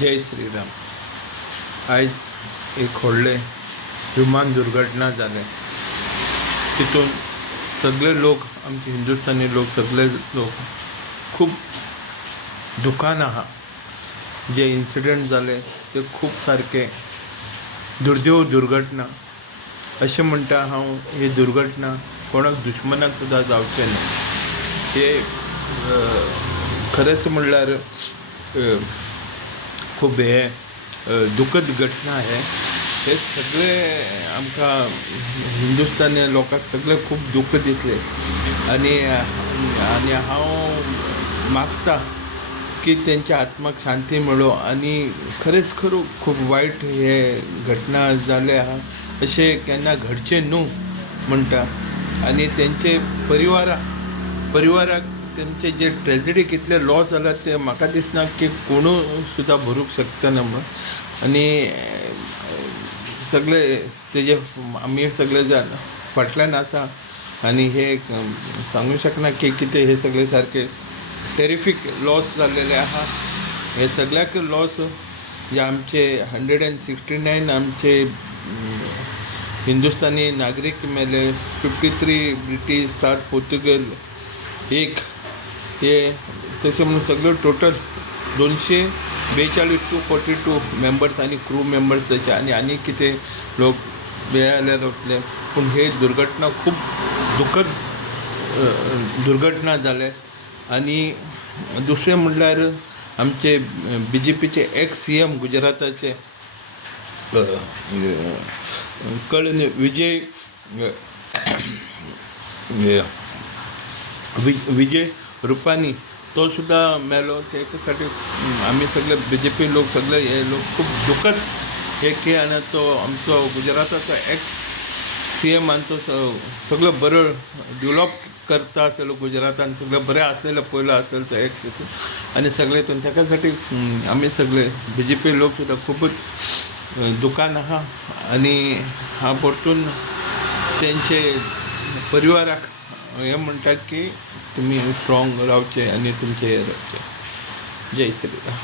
जय श्रीराम। आयज एक व्हडले विमान दुर्घटना जाले। तितून सगळे लोक, आमचे हिंदुस्थानी लोक, सगळे लोक खूप दुखान आहा। जे इन्सिडेंट जाले ते खूप सारके दुर्दैव दुर्घटना अशें म्हणटा हांव। ही दुर्घटना कोणाक दुश्मनाक सुद्दां जावचें न्हय। हे खरेंच म्हणल्यार खूब दुखद घटना हे सगळे आमकां हिंदुस्थानी लोकांक सगळे खूब दुख दिसले। आनी हांव मागता की तेंच्या आत्म्याक शांती मेळो। आनी खरेंच खरो खूब वायट हे घटना जाले आहा। अशें केन्ना घडचें न्हू म्हणटा। आनी तेंचे परिवाराक तेंचे जे ट्रेजिडी कितले लॉस जाला ते म्हाका दिसना की कोणू सुद्दां भरूंक शकतना म्हण। आनी सगळे तेजे आमी सगळे जाण फाटल्यान आसा। आनी हे सांगू शकना की कितें हे सगळे सारके टेरिफीक लॉस जाल्लेले आहा। हे सगळ्याक लॉस जे आमचे 169 आमचे हिंदुस्थानी नागरीक मेले, 53 ब्रिटीश, 7 पोर्तुगल, एक हे तशें म्हणून सगळे टोटल 242 to 42 मेंबर्स आनी क्रू मेंबर्स तशें आनी कितें लोक बेळाले वतले। पूण हे दुर्घटना खूब दुखद दुर्घटना जाले। आनी दुसरें म्हणल्यार आमचे BJPचे एक्स CM गुजराताचे कळ्ळें विजय रुपानी तो सुद्दां मेलो। त्यासाठी आमी सगळे BJP लोक सगळे हे लोक खूब दुखद हे की। आनी तो आमचो गुजराताचो एक्स CM आनी तो सगळो बरो डेवलप करता आसलेलो गुजरातान, सगळे बरें आसलेलो पयलो आसलेलो तो एक्स आनी सगळे ताका साठी आमी सगळे BJP लोक सुद्दां खूबच दुखान आहा। आनी हांव परतून तेंचे परिवाराक हे म्हणटा की तुमी स्ट्रॉंग रावचे आनी तुमचे हे रावचे। जय श्रीराम।